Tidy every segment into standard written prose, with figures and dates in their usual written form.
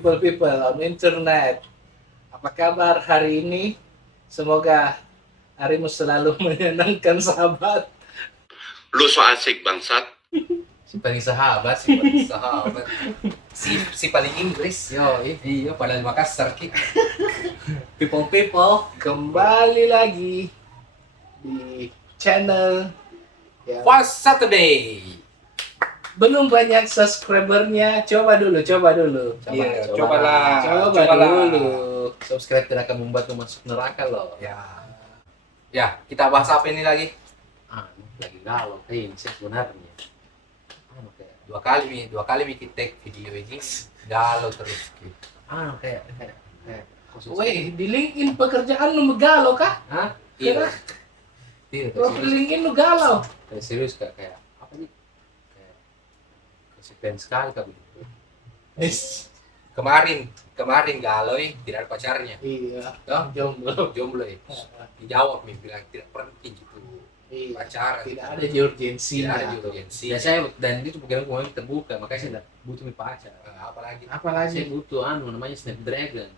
people on internet. Apa kabar hari ini? Semoga harimu selalu menyenangkan, sahabat. Lu so asik bangsat. Si paling sahabat, si paling Inggris. Iya, padahal Makassar ki. People, Kembali lagi di channel yang Fast Saturday. belum banyak subscribernya. Coba dulu. Iya, Coba cobalah. dulu. Subscribe tidak akan membuatmu masuk neraka loh. Ya, kita bahas apa ini lagi? Lagi galau, sih sebenarnya. Dua kali bikin take video ini galau terus. Kayak Weh, di LinkedIn pekerjaan lu galau kah? Hah? Iya. Tidak, Profil LinkedIn lu galau. serius kayak apa nih? Kayak kesepian sekali kak begitu. Kemarin galau tidak ada pacarnya. Iya. Toh? Jomblo. Jomblo ya. Dijawab nih bilang tidak penting gitu. Iya. Pacaran. Tidak ada urgensinya. Tidak ada urgensi. Ya saya dan itu pikiran gue terbuka, makanya saya tidak butuh pacar. Apalagi saya butuh namanya Snapdragon.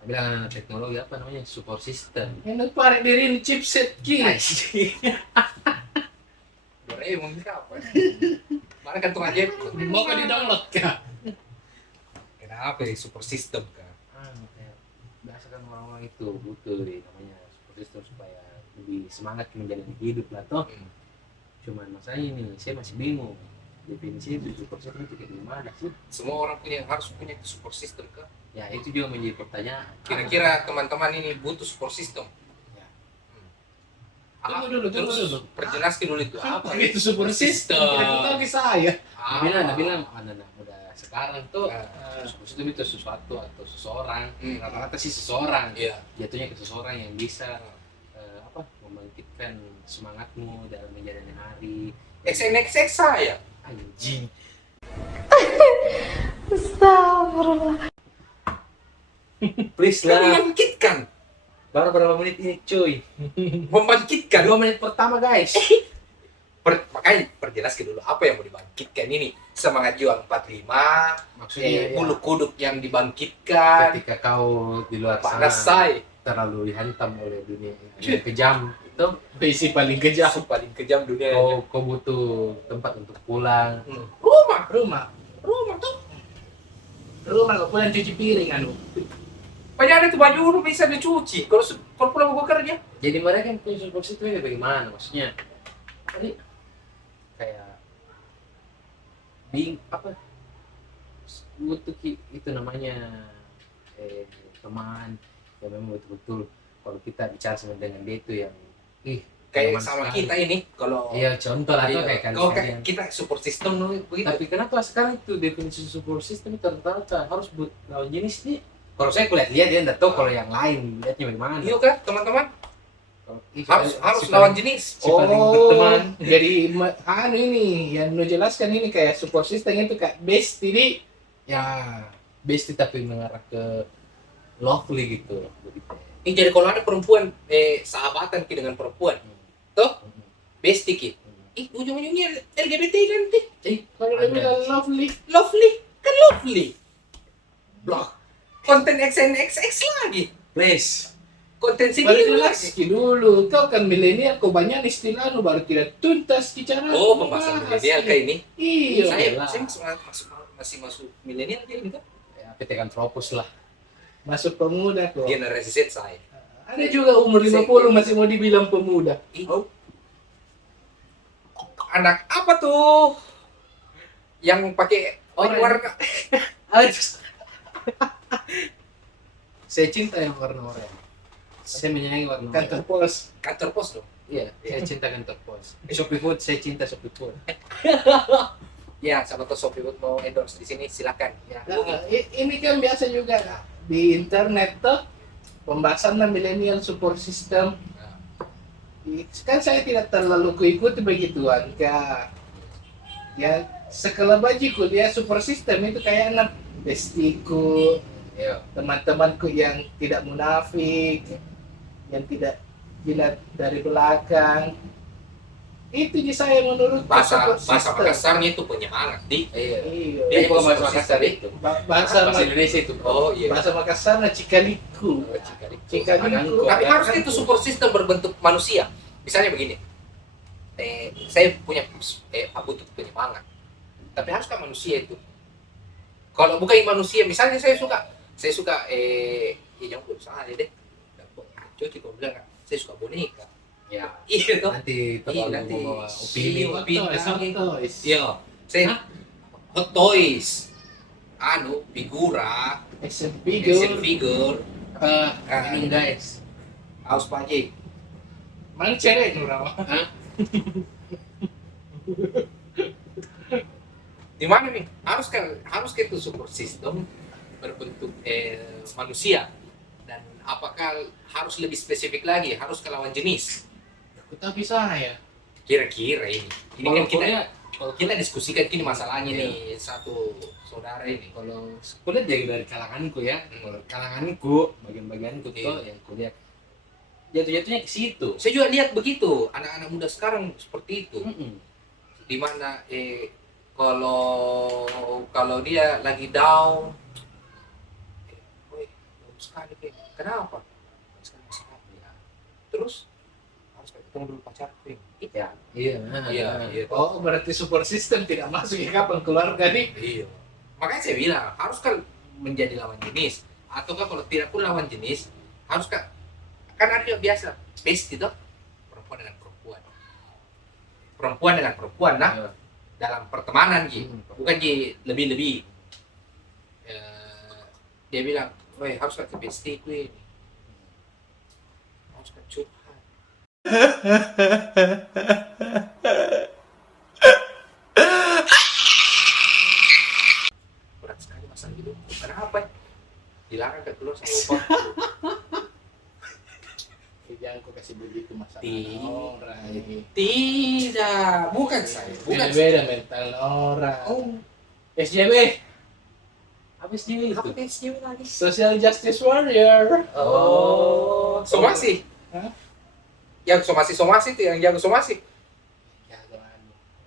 Bilang anak teknologi apa namanya support system. Yang pakai diri ini chipset ki. Doraemon ini apa? Mana kan tuh aja? Mau ke di download kah? Kenapa ya support system kan? Biasa kan orang-orang itu butuh namanya support system supaya lebih semangat menjalani hidup lah toh. Cuman masalahnya ini saya masih bingung definisi itu support system itu kayak gimana sih? Semua orang harus punya support system kan? Ya itu juga menjadi pertanyaan. Kira-kira teman-teman ini butuh support system? Ya. Tunggu dulu. Perjelaskan dulu itu apa itu support system? Kita tahu saya. Dia bilang udah sekarang tuh support system itu sesuatu atau seseorang. Rata-rata sih seseorang. Jatuhnya ke seseorang yang bisa membangkitkan semangatmu dalam menjalani hari. XNXX saya. Anjing. Astagfirullah. Please lah. Membangkitkan. Baru berapa menit ini cuy? Membangkitkan. 2 menit pertama guys. Makanya perjelaskan dulu apa yang mau dibangkitkan ini. Semangat juang 45. Maksudnya bulu kuduk yang dibangkitkan. Ketika kau di luar sana terlalu dihantam oleh dunia yang kejam itu. Besi paling kejam dunia. Kau butuh tempat untuk pulang. Rumah nggak pulang cuci piring Padahal itu baju lu bisa dicuci kalau pulang gua kerja. Jadi mereka yang punya support system itu bagaimana maksudnya? Tadi kayak butuh itu namanya teman yang memang betul-betul kalau kita bicara sama dengan dia itu yang kayak sama sekali. Kita ini kalau contoh lah tuh kayak kalian kita support system begitu. Tapi kenapa sekarang itu definisi support system itu rata-rata harus lawan jenis nih? Kalau saya lihat dia enggak tahu kalau yang lain lihatnya bagaimana. Iya kan teman-teman? Harus lawan jenis. Berteman. Jadi ini yang lu jelaskan ini kayak support system itu kayak bestie nih. Ya, bestie tapi mengarah ke lovely gitu. Jadi kalau ada perempuan sahabatan dengan perempuan, toh bestie ki. Ujung-ujungnya LGBT kan nanti. Kalau dia bilang lovely Kan lovely. Blok. Konten XNXX lagi. Please. Konten sini lagi dulu. Kau kan milenial, kau banyak istilah lu baru tidak tuntas bicara. Pembahasan milenial kayak ini. Iya. Saya masih masuk milenial kayak gitu. Ya, PT Antropos lah. Masuk pemuda kok. Generasi Z saya. Ada juga umur 50 masih mau dibilang pemuda. Anak apa tuh? Yang pakai warna. Saya cinta yang warna oranye. Saya menyayangi warna Kantor pos dong. Iya, saya cinta kantor pos. Shopee Food, saya cinta Shopee Food. Ya, sama tuh Shopee Food mau endorse di sini silakan. Ya. Ini kan biasa juga di internet tuh pembahasan milenial support system. Kan saya tidak terlalu kuikuti begituan kak. Ya sekelebajiku dia support system itu kayak anak bestiku, teman-temanku yang tidak munafik, yang tidak jilat dari belakang. Itu di saya menurut Bahasa support system. Makassarnya itu penyemangat, Di. Iya. Iya. Dia bukan support bahasa Makassar system itu. Bahasa Bahasa Indonesia itu. Oh iya. bahasa Makassar cikaliku. Cikaliku. Agangku. Tapi harusnya itu support system berbentuk manusia. Misalnya begini, saya punya butuh penyemangat, tapi harus kan manusia itu. Kalau bukan manusia, misalnya saya suka ya jangan berusaha deh. Cocok kalau bilang saya suka boneka. Ya. Iya toh. Nanti terlalu nanti membawa opini. Hot Toys. Iya, saya Hot Toys, figura, Action action figure. figure, Minum guys. haus pagi. Mang cere nurawa. Di mana nih? Harus itu support system berbentuk manusia, dan apakah harus lebih spesifik lagi, harus ke lawan jenis? Tapi saya. Kira-kira ini Kalau kan kalau kita diskusikan kini masalahnya Iya. nih satu saudara ini. kalau kuliah jadi dari kalanganku ya. Kalau kalanganku, bagian-bagianku tuh Iya. yang kuliah jatuh-jatuhnya ke situ. Saya juga lihat begitu, anak-anak muda sekarang seperti itu. Mm-mm. Dimana kalau dia lagi down, woi, bagus sekali Pe. Kenapa? Sekarang masalah ya. Terus harus ketemu dulu pacar Pe. Ya, iya. Iya. Oh, berarti support system tidak masuk ya kapan keluarga nih? Iya. Makanya saya bilang, harus kan menjadi lawan jenis. Ataukah kalau tidak pun lawan jenis, harus kan ada yang biasa, best itu perempuan dengan perempuan. Perempuan dengan perempuan, nah. Iya. Dalam pertemanan Ji, bukan Ji lebih-lebih. Dia bilang, woi harus ke bestie ku ini, harus ke curhat. Berat sekali masalah hidup. Kenapa? Dilarang ke keluar sama opa. Jangan kau kasih begitu masalah Di- orang ini. Tidak, bukan saya, bukan saya. Beda mental orang. Oh, SJW, Habis ini apa itu. tesnya lagi? Social Justice Warrior. Oh, somasi. Hah? Yang somasi itu yang jago somasi.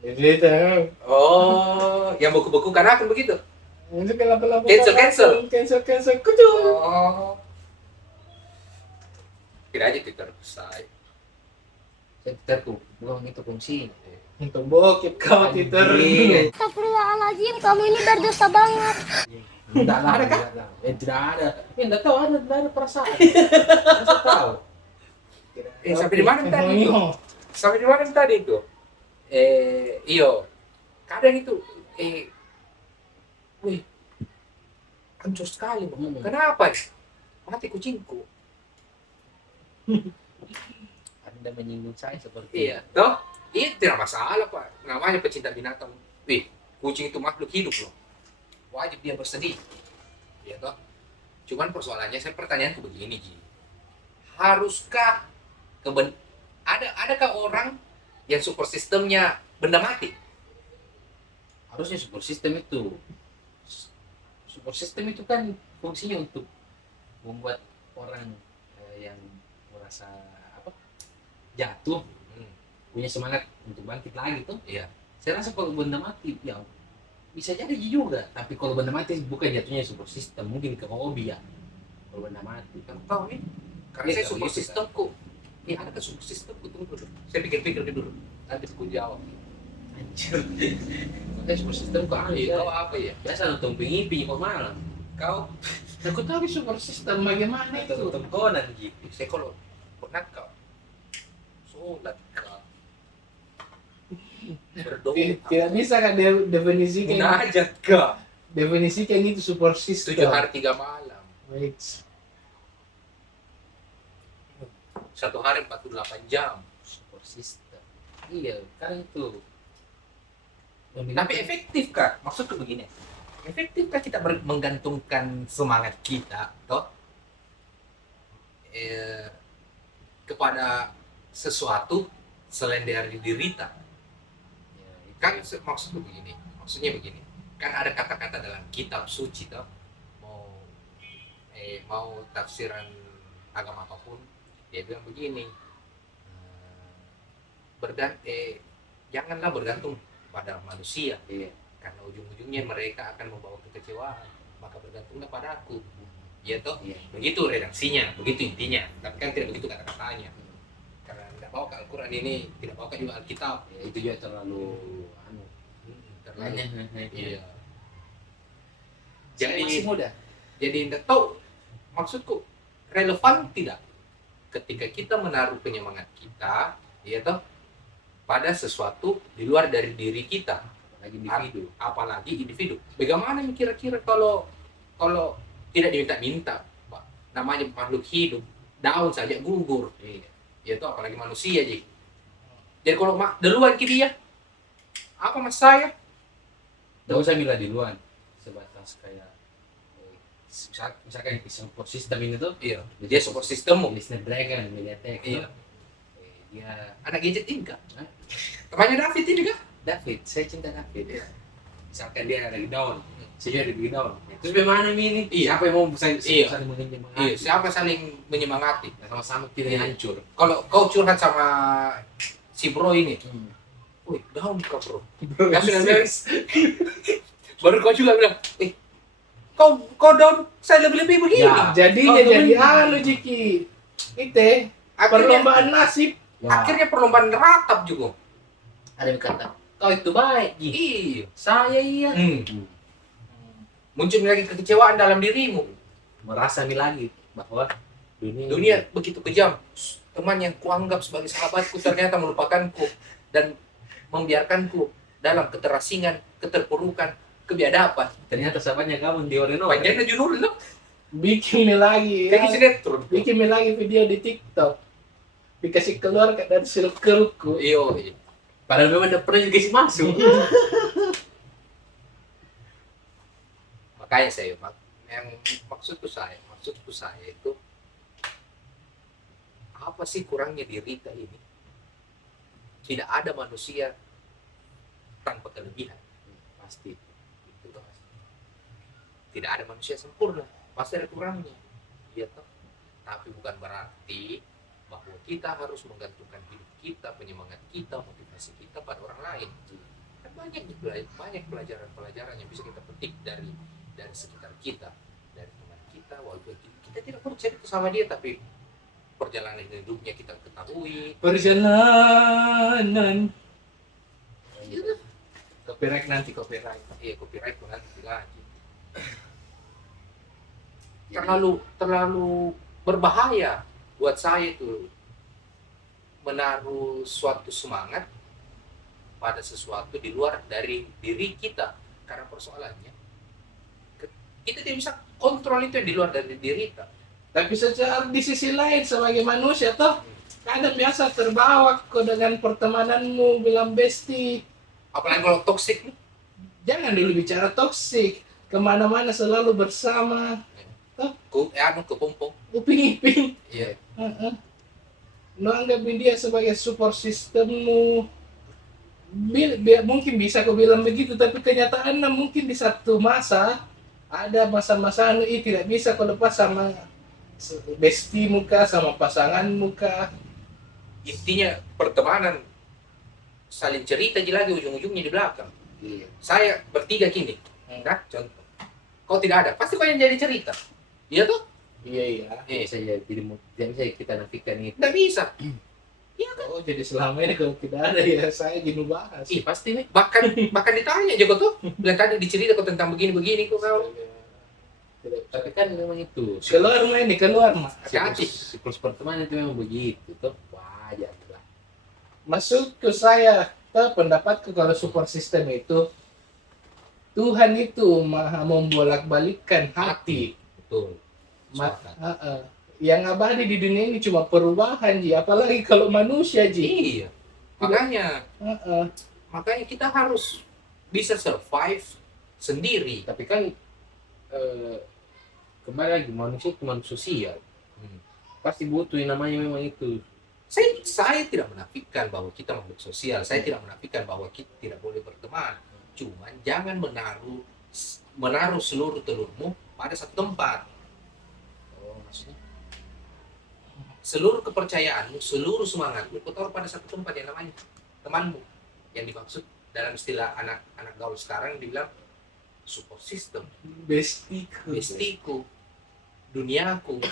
Gitu. Oh, yang buku-buku kan akun begitu. Itu kan laba-laba. Cancel. Cancel. Kucing. Oh. Kira aja Twitter saya. Twitterku, bukan itu fungsi. Untuk bokep kau Twitter. Anjing. Astagfirullahaladzim, kamu ini berdosa banget. Tidak ada kan? Tidak ada. Tidak tahu ada perasaan. Masa tahu. Sampai di mana tadi itu? Sampai di mana tadi itu? Iyo. Kadang itu wih. Hancur sekali, Bang. Kenapa? Mati kucingku. Anda menyinggung saya seperti Iya, toh? Itu tidak masalah, Pak. Namanya pecinta binatang. Wih, kucing itu makhluk hidup loh. Wajib dia bersedih. Iya toh? Cuman persoalannya, pertanyaanku begini, Ji. Haruskah adakah orang yang support sistemnya benda mati? harusnya support system itu. Support system itu kan fungsinya untuk membuat orang yang merasa jatuh punya semangat untuk bangkit lagi tuh. Iya. Saya rasa kalau benda mati ya bisa jadi juga, tapi kalau benda mati bukan jatuhnya support system, mungkin ke hobi ya. Kalau benda mati kan Tahu nih? Karena Iya, saya kalau support gitu, sistemku. Ya ada kan support sistemku, tunggu dulu. Saya pikir-pikir dulu. Nanti aku jawab. anjir. Makanya support system kok aneh. Kau apa ya? Biasa nonton pengipi kok malam. Kau? Aku tahu support system bagaimana itu. Nonton Conan gitu. Saya kalau pernah kau sholat kau berdoa Tidak bisa kan definisikan. munajat kau Definisikan itu support 7 system. hari 3 malam, Wait. 1 hari 48 jam. Support system. Iya, kan itu. Tapi efektif kah? Maksudku begini, efektifkah kita menggantungkan semangat kita toh kepada sesuatu selain dari derita? Kan maksudnya begini, kan ada kata-kata dalam kitab suci toh, mau tafsiran agama apapun dia bilang begini, janganlah bergantung pada manusia, Iya. karena ujung-ujungnya mereka akan membawa kekecewaan. Maka bergantunglah pada aku. Ya toh, Iya. begitu redaksinya, begitu intinya. Tapi kan tidak begitu kata-katanya. Karena tidak bawa ke Al-Quran ini, tidak bawa ke juga Alkitab. Ya, itu juga terlalu Terlalu. Iya. Saya masih muda. Jadi tidak tahu, maksudku relevan tidak ketika kita menaruh penyemangat kita, ya toh, pada sesuatu di luar dari diri kita, lagi individu. apalagi individu. Bagaimana nih kira-kira kalau tidak diminta-minta, Pak? Namanya makhluk hidup, daun saja gugur, ya toh, apalagi manusia jadi. Jadi kalau duluan ke dia, apa mas saya? Tidak usah bilang di luar, sebatas kayak misalkan support system ini tuh, Iya, dia support sistemmu. Snapdragon, MediaTek, Iya. dia Anak gadget ini kah? Hah? Temannya David ini kah? David, saya cinta David. Iya. Misalkan dia lagi down, saya juga lagi down. Terus bagaimana ini? Iya. Siapa yang mau saling Iya. menyemangati? Iya, siapa saling menyemangati? Sama-sama kita Iya. hancur. Kalau kau curhat sama si bro ini, wih down kau bro. Langsung dia bilang, baru kau juga bilang, kau down, saya lebih begini. Ya. Jadinya Oh, jadi temen. Jiki. Itu Akhirnya, perlombaan nasib. akhirnya perlombaan ratap juga. ada yang kata, kau itu baik, Ji. Iya. Saya iya. Muncul lagi kekecewaan dalam dirimu. Merasa nih lagi bahwa Dunia begitu kejam. Teman yang kuanggap sebagai sahabatku ternyata melupakanku dan membiarkanku dalam keterasingan, keterpurukan, kebiadaban. ternyata sahabatnya kamu di Oreno. Panjangnya judul lo. Bikin mie lagi. Kayak sinetron. Bikin mie lagi video di TikTok. Dikasih keluar dari circleku. Iyo. Padahal memang udah pernah dikasih masuk. Makanya yang maksudku saya itu apa sih kurangnya di Rita ini? Tidak ada manusia tanpa kelebihan, pasti. Itu pasti. Tidak ada manusia sempurna, pasti ada kurangnya. Iya toh. Tapi bukan berarti bahwa kita harus menggantungkan hidup kita, penyemangat kita, motivasi kita pada orang lain. Kan banyak pelajaran-pelajaran yang bisa kita petik dari sekitar kita, dari teman kita, walaupun kita tidak perlu cerita sama dia, tapi perjalanan hidupnya kita ketahui. Perjalanan. Copyright nanti copyright. Iya, copyright pun nanti lagi. Terlalu berbahaya buat saya itu menaruh suatu semangat pada sesuatu di luar dari diri kita, karena persoalannya kita tidak bisa kontrol itu yang di luar dari diri kita. Tapi secara di sisi lain sebagai manusia toh kadang biasa terbawa kok dengan pertemananmu bilang bestie. Apalagi kalau toksik nih. Jangan dulu bicara toksik. Kemana-mana selalu bersama. Kepompong. Uping-iping. Iya. Lo anggap dia sebagai support sistemmu. Mungkin bisa kau bilang begitu, tapi kenyataannya mungkin di satu masa ada masa-masa tidak bisa kau lepas sama bestie muka, sama pasangan muka. Intinya pertemanan saling cerita aja lagi ujung-ujungnya di belakang. Iya. Saya bertiga gini, nah contoh. Kau tidak ada, pasti kau yang jadi cerita. Iya tuh? Iya. Saya jadi tidak bisa kita nafikan itu. Tidak bisa. Oh, jadi selama ini kalau tidak ada ya saya gini bahas. Ih, pasti nih. Bahkan ditanya aja kau tuh, bilang tadi dicerita kau tentang begini-begini kau. Tapi kan memang itu. Keluar mah. Hati-hati. Siklus pertemanan itu memang begitu tuh. Wajar lah. Masuk ke saya, pendapatku kalau support system itu Tuhan itu maha membolak-balikkan hati. Betul. Ma- yang abadi di dunia ini cuma perubahan Ji, apalagi kalau manusia Ji. Iya. Makanya kita harus bisa survive sendiri. Tapi kan kembali lagi manusia itu manusia sosial. Pasti butuh yang namanya memang itu. Saya tidak menafikan bahwa kita makhluk sosial. Saya tidak menafikan bahwa kita tidak boleh berteman. Cuman jangan menaruh seluruh telurmu pada satu tempat. Oh, maksudnya? Seluruh kepercayaanmu, seluruh semangatmu, kau taruh pada satu tempat yang namanya temanmu. yang dimaksud dalam istilah anak-anak gaul sekarang dibilang support system, bestiku, duniaku.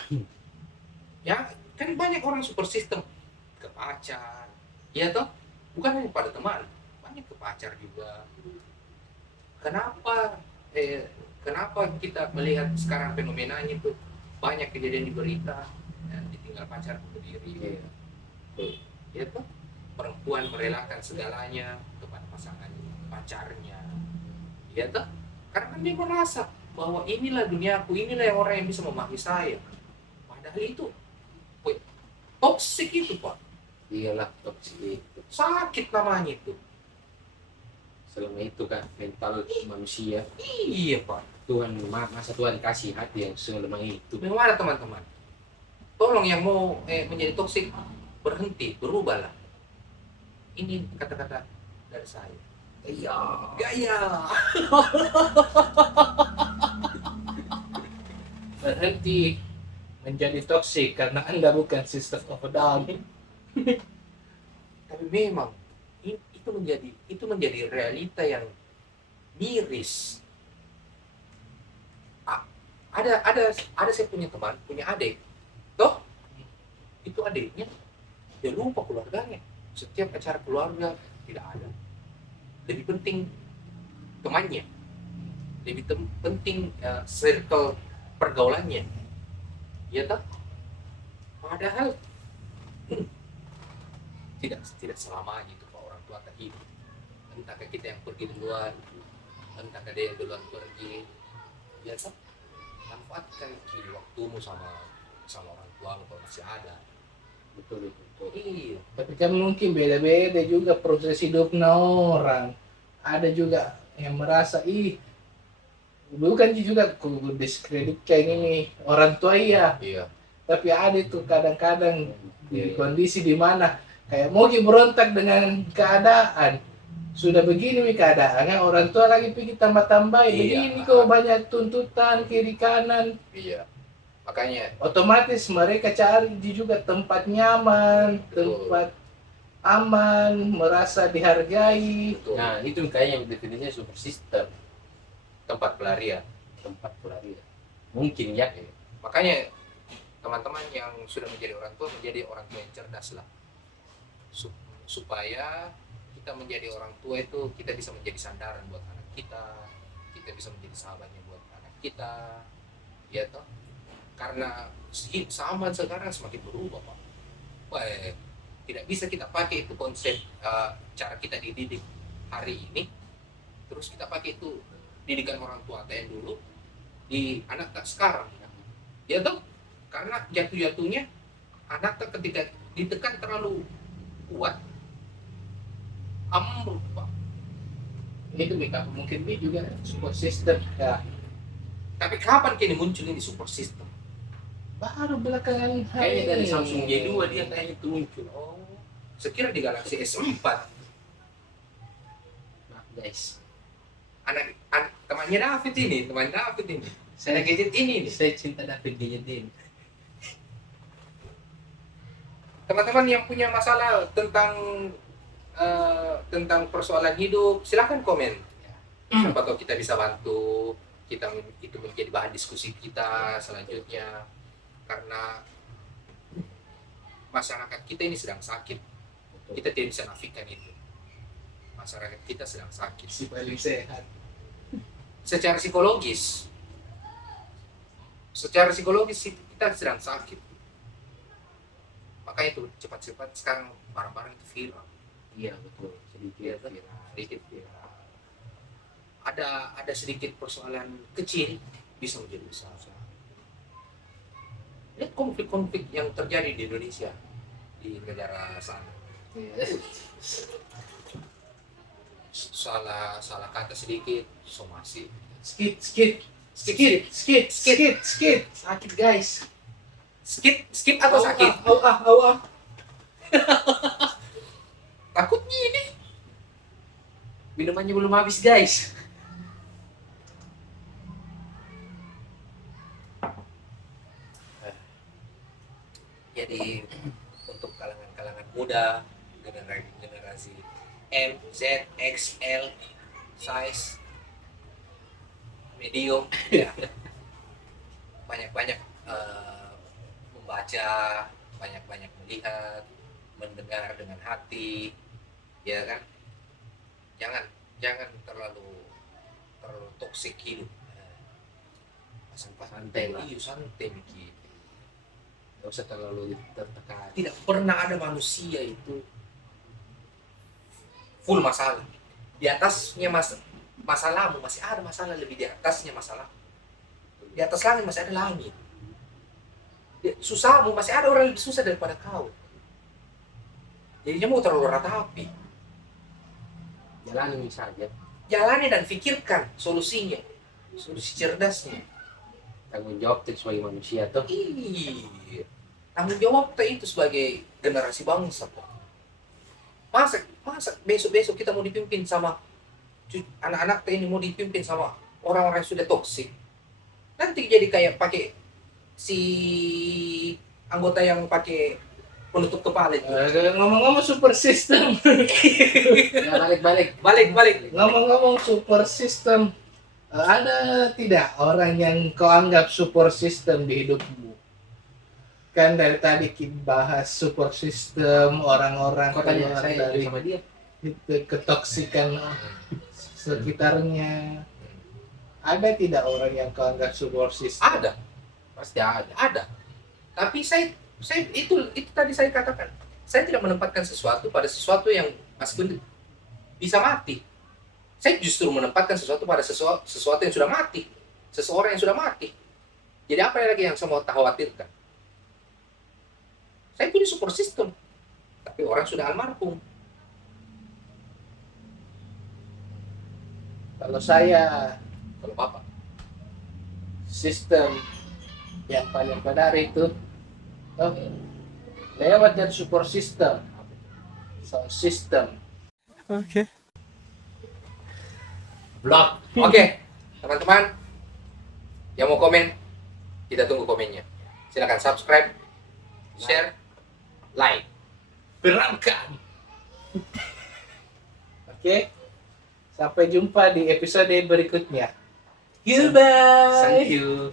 Ya kan banyak orang support system ke pacar, ya toh, bukan hanya pada teman, banyak ke pacar juga. Kenapa kenapa kita melihat sekarang fenomenanya itu banyak kejadian di berita, ya, ditinggal pacar bunuh diri, ya toh, perempuan merelakan segalanya kepada pasangan pacarnya, ya toh, karena kan dia merasa bahwa inilah duniaku, inilah yang orang yang bisa memahami saya. Padahal itu toxic itu, Pak. Iyalah, toksik itu. Sakit namanya itu. Selama itu kan mental manusia. Iya, Pak. Tuhan, masa Tuhan kasih hati yang selemah itu. Bagaimana teman-teman? Tolong yang mau menjadi toksik berhenti, berubahlah. Ini kata-kata dari saya. Gaya. Berhenti menjadi toksik karena Anda bukan System of a Down. Tapi memang itu menjadi realita yang miris. Ada saya punya teman, punya adik. Toh, itu adiknya dia lupa keluarganya. Setiap acara keluarga tidak ada. Lebih penting temannya, lebih penting circle pergaulannya, ya toh. Padahal tidak selamanya itu Pak, orang tua tak hidup. Entahkah kita yang pergi duluan, entahkah dia yang duluan pergi, ya toh. Manfaatkan waktumu sama orang tuamu kalau masih ada. Betul. Iya. Tapi kan mungkin beda-beda juga proses hidupnya orang. Ada juga yang merasa, bukan juga ku diskreditkan ini orang tua iya. Tapi ada tuh kadang-kadang di kondisi di mana kayak mau berontak dengan keadaan. Sudah begini keadaannya, orang tua lagi pergi tambah-tambah, begini kok banyak tuntutan kiri kanan. Iya. Makanya Otomatis mereka cari juga tempat nyaman, tempat aman, merasa dihargai. Nah, itu kayaknya definisinya super system. tempat pelarian. Mungkin ya. Makanya teman-teman yang sudah menjadi orang tua yang cerdas lah. Supaya kita menjadi orang tua itu kita bisa menjadi sandaran buat anak kita bisa menjadi sahabatnya buat anak kita, ya toh. Karena zaman sekarang semakin berubah, Pak. Tidak bisa kita pakai itu konsep cara kita dididik hari ini, terus kita pakai itu didikan orang tua yang dulu di anak tak sekarang, ya toh. Karena jatuh-jatuhnya anak tak ketika ditekan terlalu kuat ambruk, Pak. Itu mereka mungkin juga support system ya. Tapi kapan kini muncul ini support system? Baru belakangan Kayaknya dari ini. Samsung J2 dia kayaknya itu muncul. Sekira di Galaxy S4 Nah, guys. teman David ini saya gadget ini nih. Saya cinta David Gadgetin. Teman-teman yang punya masalah tentang persoalan hidup, silahkan komen. Siapa tahu kita bisa bantu, itu menjadi bahan diskusi kita selanjutnya. Karena masyarakat kita ini sedang sakit, kita tidak bisa nafikan itu. Masyarakat kita sedang sakit. Si paling sehat. Secara psikologis kita sedang sakit. Makanya itu cepat-cepat sekarang barang-barang itu viral. Iya, betul. Sedikit viral. Ada sedikit persoalan kecil bisa menjadi besar. Lihat konflik-konflik yang terjadi di Indonesia, di negara sana. Salah kata sedikit, somasi. Skit. Sakit guys. Skip atau sakit? Au. Takutnya ini. Minumannya belum habis, guys. Jadi untuk kalangan-kalangan muda, generasi M, Z, XL, size, medium, ya. Banyak-banyak membaca, banyak-banyak melihat, mendengar dengan hati, ya kan? Jangan terlalu toksik hidup. Santai lah. Iya, santai mikir. Gak usah terlalu tertekan. Tidak pernah ada manusia itu full masalah. Di atasnya masalahmu masih ada masalah lebih di atasnya masalah. Di atas langit masih ada langit. Susahmu masih ada orang lebih susah daripada kau. Jadinya mau terlalu ratapi. Jalani saja. Jalani dan pikirkan solusinya. Solusi cerdasnya. Tanggung jawab itu sebagai manusia tuh. Iya. Tanggung jawab kita itu sebagai generasi bangsa. Masa besok-besok kita mau dipimpin sama anak-anak ini mau dipimpin sama orang-orang yang sudah toksik. Nanti jadi kayak pakai si anggota yang pakai penutup kepala itu. Ngomong-ngomong super system. Ya, balik. Ngomong-ngomong super system, ada tidak orang yang kau anggap support system di hidupmu? Kan dari tadi kita bahas support system, orang-orang Kau tanya keluar saya dari sama dia. itu ketoksikan sekitarnya. Ada tidak orang yang kau anggap support system? Ada, Pasti ada. ada. Tapi saya itu tadi saya katakan, saya tidak menempatkan sesuatu pada sesuatu yang masih bisa mati. Saya justru menempatkan sesuatu pada sesuatu yang sudah mati, seseorang yang sudah mati. Jadi apa lagi yang saya mau khawatirkan? Saya punya support system, tapi orang sudah almarhum. Kalau saya, Kalau Bapak, sistem yang paling benar itu lewat dari support system, sound system. blog. Oke, teman-teman yang mau komen, kita tunggu komennya. Silakan subscribe, share, like. Berangkat. Oke. Sampai jumpa di episode berikutnya. Goodbye. Thank you.